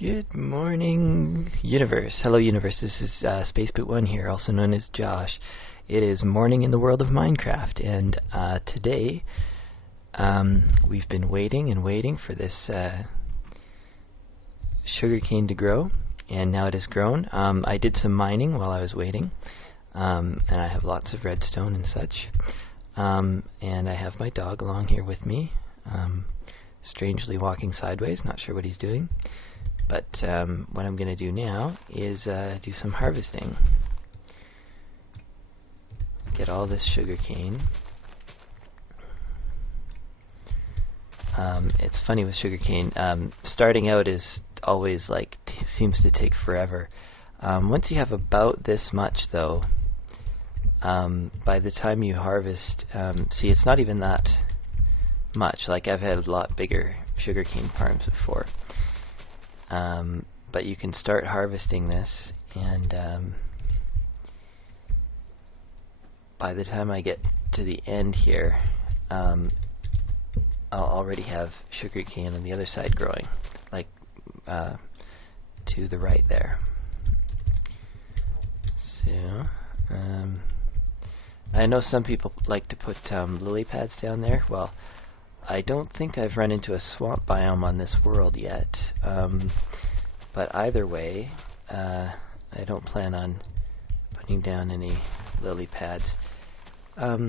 Good morning, universe. Hello, universe. This is Spaceboot1 here, also known as Josh. It is morning in the world of Minecraft, and today we've been waiting and waiting for this sugarcane to grow, and now it has grown. I did some mining while I was waiting, and I have lots of redstone and such. And I have my dog along here with me, strangely walking sideways, not sure what he's doing. But what I'm going to do now is do some harvesting. Get all this sugarcane. It's funny with sugarcane. Starting out is always like seems to take forever. Once you have about this much, though, by the time you harvest, see, it's not even that much. Like, I've had a lot bigger sugarcane farms before. But you can start harvesting this, and by the time I get to the end here, I'll already have sugarcane on the other side growing, like to the right there. So, I know some people like to put lily pads down there. Well, I don't think I've run into a swamp biome on this world yet, but either way, I don't plan on putting down any lily pads. Why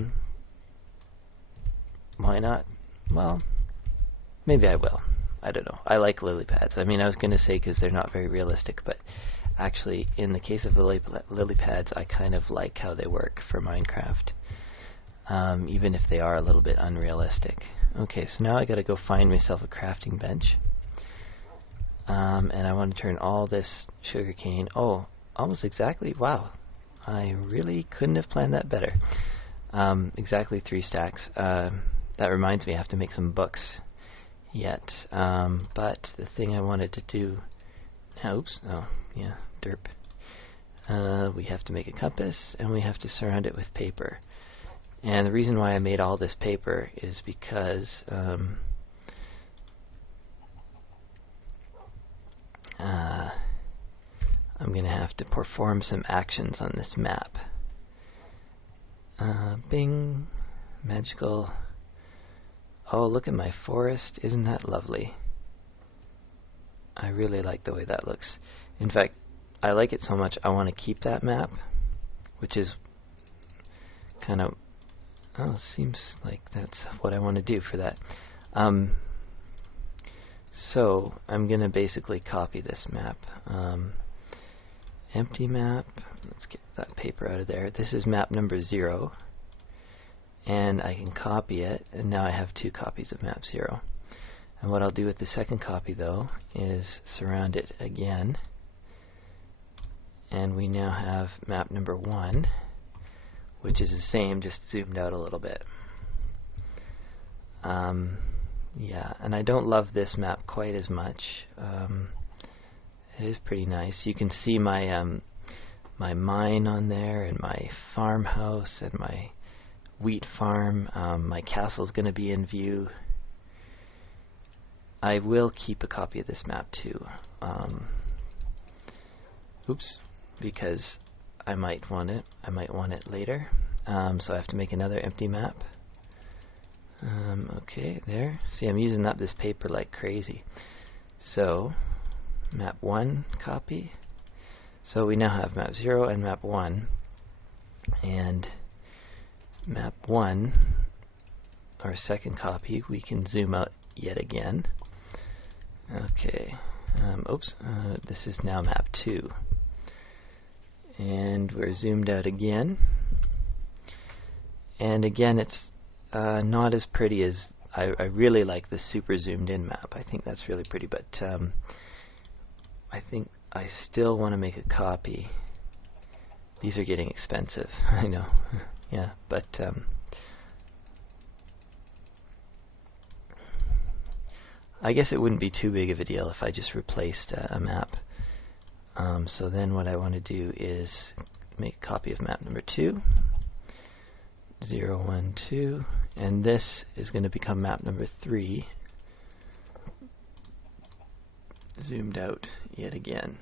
not? Well, maybe I will. I don't know. I like lily pads. I mean, I was going to say because they're not very realistic, but actually, in the case of the lily pads, I kind of like how they work for Minecraft, even if they are a little bit unrealistic. Okay, so now I gotta go find myself a crafting bench, and I want to turn all this sugarcane. Oh, almost exactly. Wow, I really couldn't have planned that better. Exactly 3 stacks. That reminds me, I have to make some books yet. But the thing I wanted to do. Oops. Oh, yeah, derp. We have to make a compass, and we have to surround it with paper. And the reason why I made all this paper is because I'm going to have to perform some actions on this map. Bing. Magical. Oh, look at my forest. Isn't that lovely? I really like the way that looks. In fact, I like it so much I want to keep that map, which is kind of... Oh, seems like that's what I want to do for that. So I'm going to basically copy this map. Empty map. Let's get that paper out of there. This is map number 0. And I can copy it, and now I have 2 copies of map 0. And what I'll do with the second copy, though, is surround it again. And we now have map number 1. Which is the same, just zoomed out a little bit. Yeah, and I don't love this map quite as much. It is pretty nice. You can see my my mine on there, and my farmhouse, and my wheat farm. My castle's going to be in view. I will keep a copy of this map too. Oops, because I might want it. I might want it later. So I have to make another empty map. Okay, there. See, I'm using up this paper like crazy. So, map 1 copy. So we now have map 0 and map 1. And map 1, our second copy, we can zoom out yet again. Okay. Oops. This is now map 2. And we're zoomed out again. And again, it's not as pretty as... I really like the super zoomed in map. I think that's really pretty, but I think I still want to make a copy. These are getting expensive, I know. Yeah, but I guess it wouldn't be too big of a deal if I just replaced a map. So then what I want to do is make a copy of map number 2, 0, 1, 2, and this is going to become map number 3, zoomed out yet again.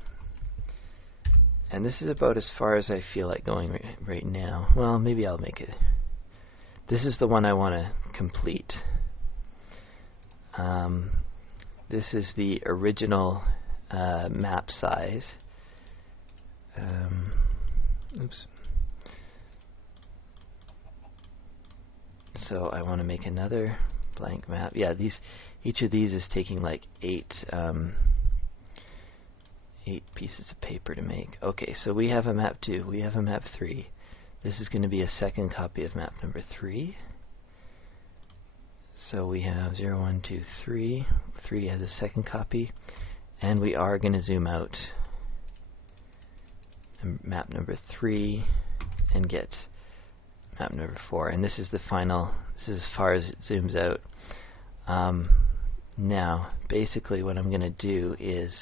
And this is about as far as I feel like going right now. Well, maybe I'll make it. This is the one I want to complete. This is the original map size. Oops. So I want to make another blank map. Yeah, each of these is taking like 8 pieces of paper to make. Okay, so we have a map 2, we have a map 3. This is going to be a second copy of map number 3. So we have 0, 1, 2, 3. 3 has a second copy, and we are going to zoom out map number 3 and get map number 4. And this is the final. This is as far as it zooms out. Now, basically, what I'm going to do is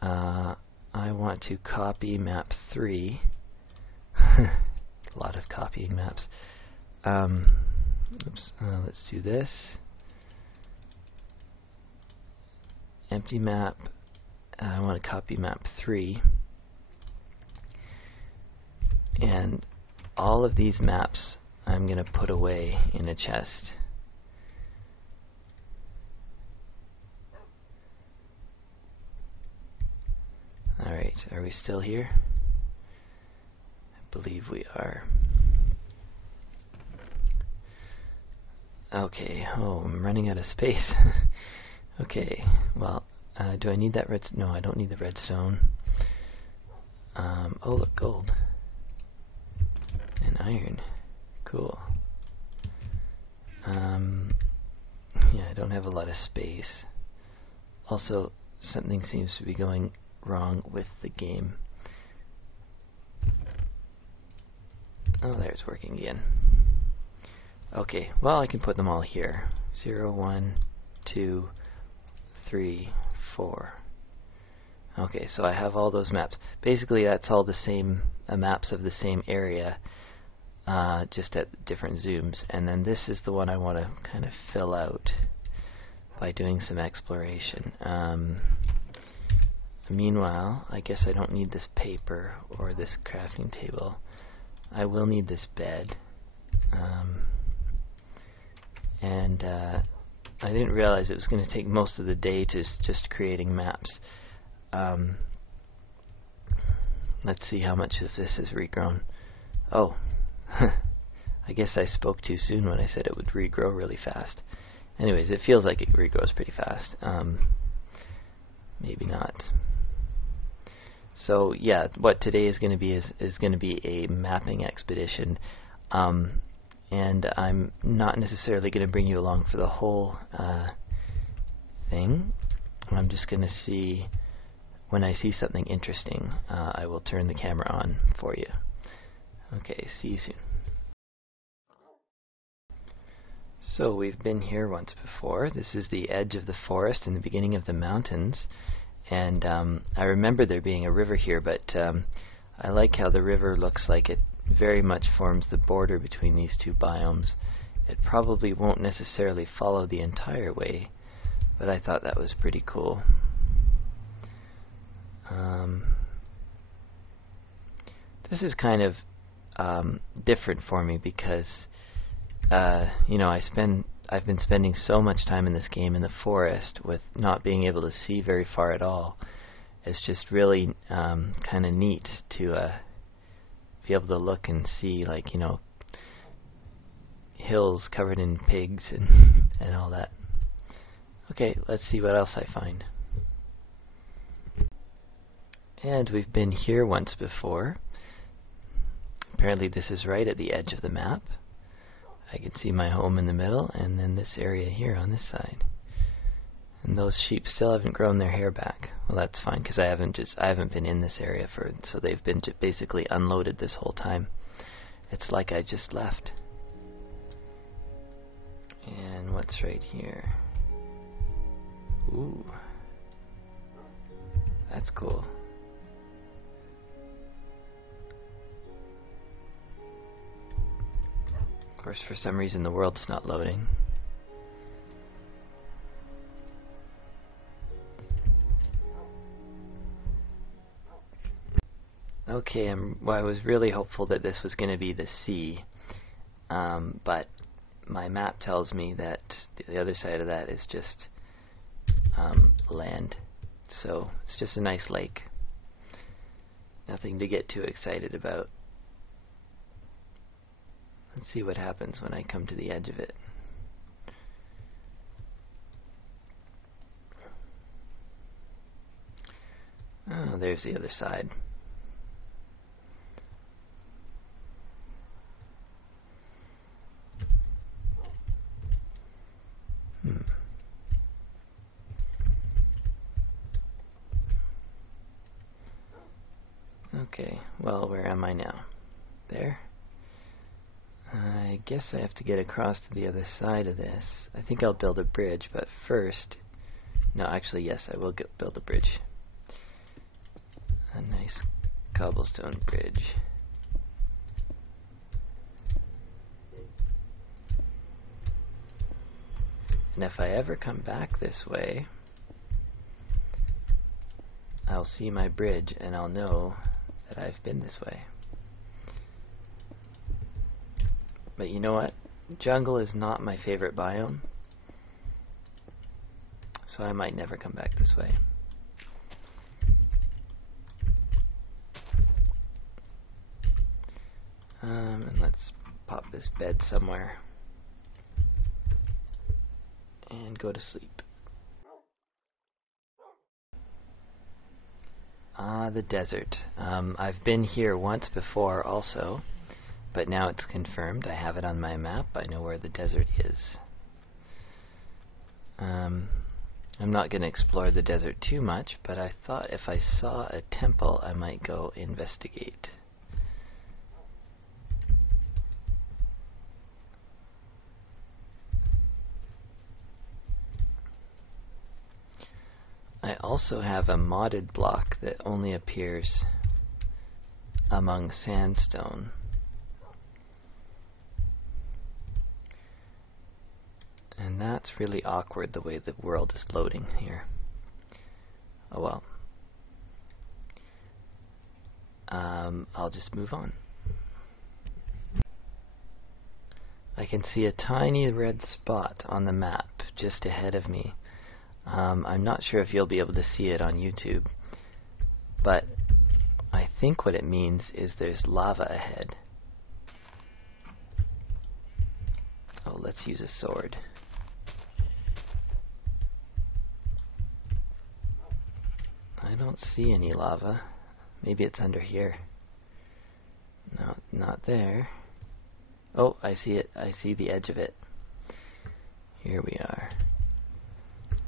I want to copy map 3. A lot of copying maps. Oops. Let's do this. Empty map. I want to copy map 3. And all of these maps I'm going to put away in a chest. Alright, are we still here? I believe we are. Okay, oh, I'm running out of space. Okay, well, do I need that redstone? No, I don't need the redstone. Oh, look, gold. And iron. Cool. Yeah, I don't have a lot of space. Also, something seems to be going wrong with the game. Oh, there, it's working again. Okay, well, I can put them all here. 0, 1, 2, 3, 4. Okay, so I have all those maps. Basically, that's all the same maps of the same area, just at different zooms. And then this is the one I want to kind of fill out by doing some exploration. Meanwhile, I guess I don't need this paper or this crafting table. I will need this bed. And I didn't realize it was going to take most of the day to just creating maps. Let's see how much of this is regrown. Oh, I guess I spoke too soon when I said it would regrow really fast. Anyways, it feels like it regrows pretty fast. Maybe not. So yeah, what today is going to be is going to be a mapping expedition. And I'm not necessarily going to bring you along for the whole thing. I'm just going to see, when I see something interesting, I will turn the camera on for you. Okay, see you soon. So we've been here once before. This is the edge of the forest in the beginning of the mountains. And I remember there being a river here, but I like how the river looks like it very much forms the border between these two biomes. It probably won't necessarily follow the entire way, but I thought that was pretty cool. This is kind of different for me because you know, I've been spending so much time in this game in the forest with not being able to see very far at all. It's just really kind of neat to be able to look and see, like, you know, hills covered in pigs and all that. Okay, let's see what else I find. And we've been here once before. Apparently this is right at the edge of the map. I can see my home in the middle, and then this area here on this side. And those sheep still haven't grown their hair back. Well, that's fine, because I haven't been in this area so they've been basically unloaded this whole time. It's like I just left. And what's right here? Ooh, that's cool. Of course, for some reason the world's not loading. Okay, well, I was really hopeful that this was going to be the sea, but my map tells me that the other side of that is just land. So it's just a nice lake. Nothing to get too excited about. Let's see what happens when I come to the edge of it. Oh, there's the other side. Okay, well, where am I now? There? I guess I have to get across to the other side of this. I think I'll build a bridge, but first... No, actually, yes, I will build a bridge. A nice cobblestone bridge. And if I ever come back this way, I'll see my bridge and I'll know that I've been this way. But you know what? Jungle is not my favorite biome, so I might never come back this way. And let's pop this bed somewhere and go to sleep. The desert. I've been here once before also, but now it's confirmed. I have it on my map. I know where the desert is. I'm not going to explore the desert too much, but I thought if I saw a temple, I might go investigate. I also have a modded block that only appears among sandstone. And that's really awkward the way the world is loading here. Oh well. I'll just move on. I can see a tiny red spot on the map just ahead of me. I'm not sure if you'll be able to see it on YouTube, but I think what it means is there's lava ahead. Oh, let's use a sword. I don't see any lava. Maybe it's under here. No, not there. Oh, I see it. I see the edge of it. Here we are.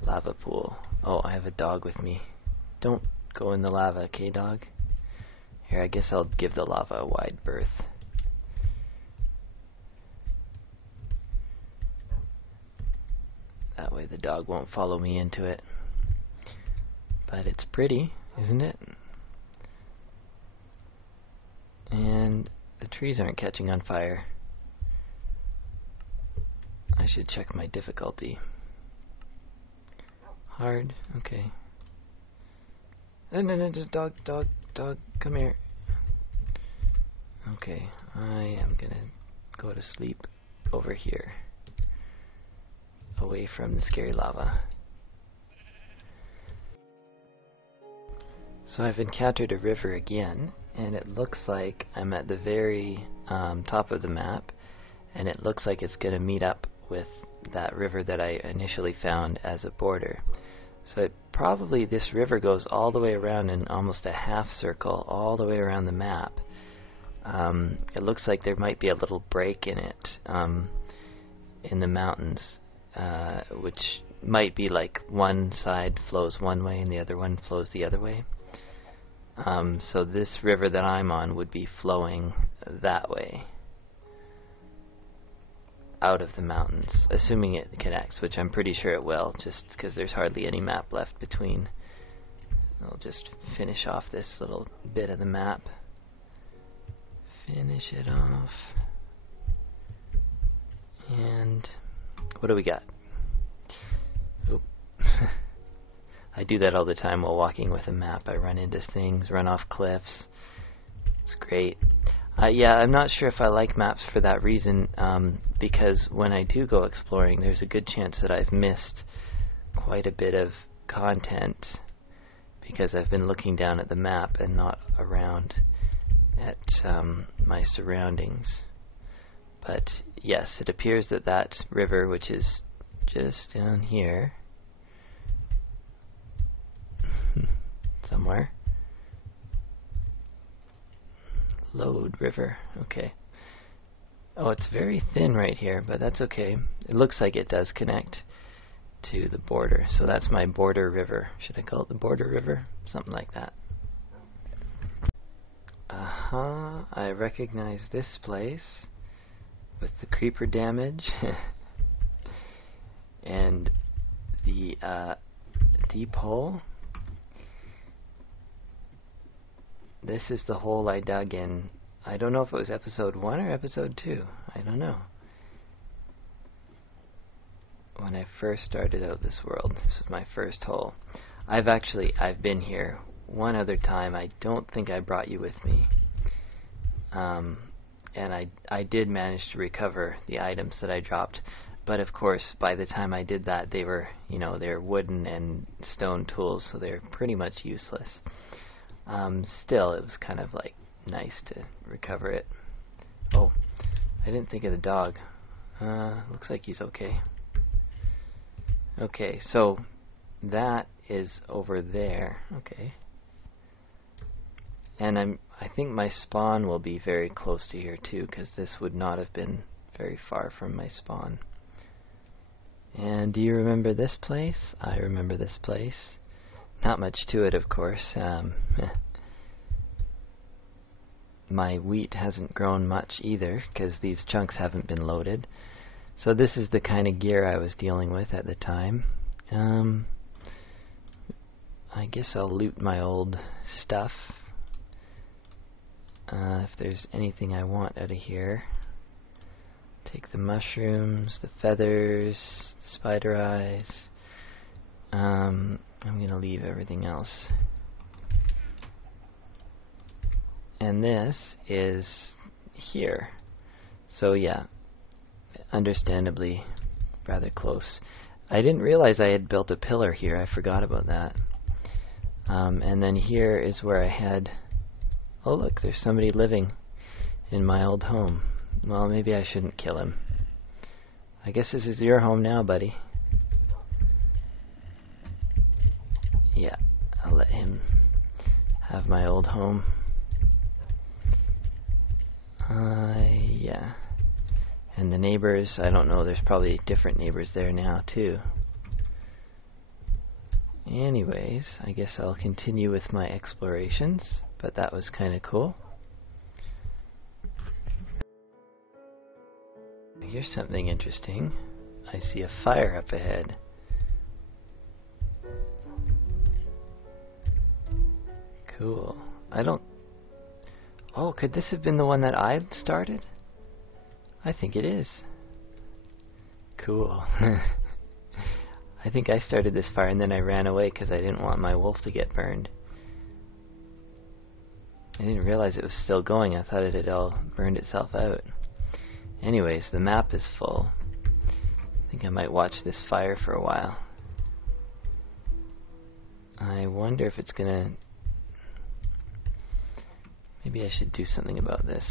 Lava pool. Oh, I have a dog with me. Don't go in the lava, okay, dog? Here, I guess I'll give the lava a wide berth. That way the dog won't follow me into it. But it's pretty, isn't it? And the trees aren't catching on fire. I should check my difficulty. Hard, okay. No, dog, come here. Okay, I am gonna go to sleep over here, away from the scary lava. So I've encountered a river again, and it looks like I'm at the very top of the map, and it looks like it's gonna meet up with that river that I initially found as a border. So probably this river goes all the way around in almost a half circle, all the way around the map. It looks like there might be a little break in it, in the mountains, which might be like one side flows one way and the other one flows the other way. So this river that I'm on would be flowing that way, out of the mountains, assuming it connects, which I'm pretty sure it will, just because there's hardly any map left between. I'll just finish off this little bit of the map. Finish it off. And what do we got? Oop. I do that all the time while walking with a map. I run into things, run off cliffs, It's great. Yeah, I'm not sure if I like maps for that reason, because when I do go exploring, there's a good chance that I've missed quite a bit of content because I've been looking down at the map and not around at my surroundings. But yes, it appears that that river, which is just down here somewhere. Lode River, okay. Oh, it's very thin right here, but that's okay. It looks like it does connect to the border, so that's my border river. Should I call it the border river? Something like that. I recognize this place with the creeper damage and the deep hole. This is the hole I dug in. I don't know if it was episode 1 or episode 2. I don't know. When I first started out this world, this was my first hole. I've been here one other time. I don't think I brought you with me. And I did manage to recover the items that I dropped. But of course, by the time I did that, they were, they're wooden and stone tools, so they're pretty much useless. Still, it was kind of like nice to recover it. Oh, I didn't think of the dog. Looks like he's okay. Okay, so that is over there. Okay. And I think my spawn will be very close to here too, because this would not have been very far from my spawn. And do you remember this place? I remember this place. Not much to it, of course. My wheat hasn't grown much either, because these chunks haven't been loaded. So this is the kind of gear I was dealing with at the time. I guess I'll loot my old stuff. If there's anything I want out of here. Take the mushrooms, the feathers, the spider eyes. I'm going to leave everything else. And this is here. So yeah, understandably rather close. I didn't realize I had built a pillar here. I forgot about that. And then here is where I had... Oh look, there's somebody living in my old home. Well, maybe I shouldn't kill him. I guess this is your home now, buddy. Yeah, I'll let him have my old home. Yeah. And the neighbors, I don't know, there's probably different neighbors there now too. Anyways, I guess I'll continue with my explorations, but that was kind of cool. Here's something interesting. I see a fire up ahead. Cool. Oh, could this have been the one that I started? I think it is. Cool. I think I started this fire and then I ran away because I didn't want my wolf to get burned. I didn't realize it was still going. I thought it had all burned itself out. Anyways, the map is full. I think I might watch this fire for a while. I wonder if it's gonna... Maybe I should do something about this.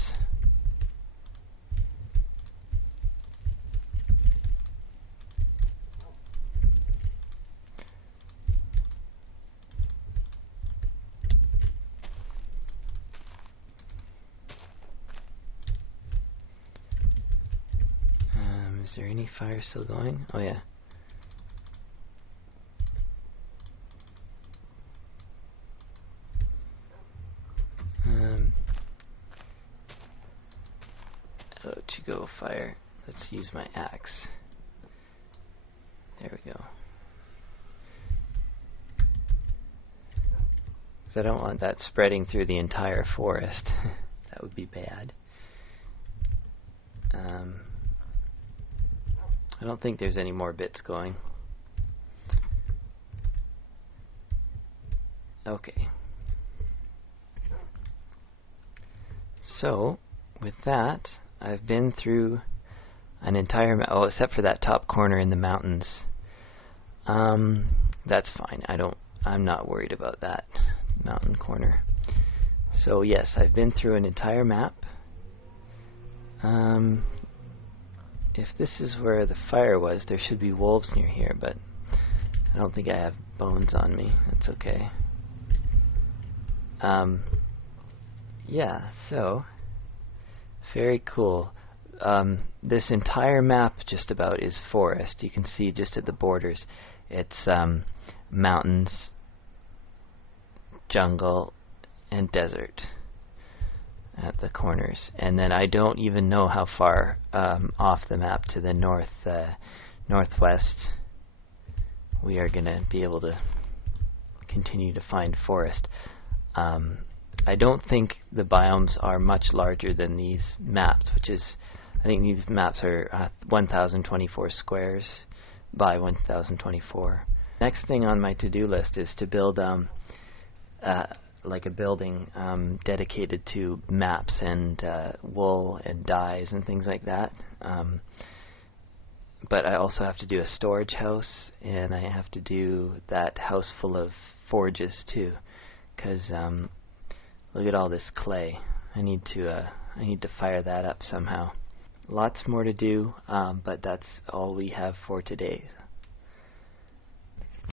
Is there any fire still going? Oh yeah. Out you go, fire. Let's use my axe. There we go. Because I don't want that spreading through the entire forest. That would be bad. I don't think there's any more bits going. Okay. So, with that, I've been through an entire except for that top corner in the mountains. That's fine. I'm not worried about that mountain corner. So yes, I've been through an entire map. If this is where the fire was, there should be wolves near here, but I don't think I have bones on me. That's okay. Yeah, so very cool. This entire map just about is forest. You can see just at the borders it's mountains, jungle, and desert at the corners. And then I don't even know how far off the map to the northwest we are going to be able to continue to find forest. I don't think the biomes are much larger than these maps, which is, I think these maps are 1,024 squares by 1,024. Next thing on my to-do list is to build like a building dedicated to maps and wool and dyes and things like that. But I also have to do a storage house, and I have to do that house full of forges too, because look at all this clay. I need to fire that up somehow. Lots more to do, but that's all we have for today.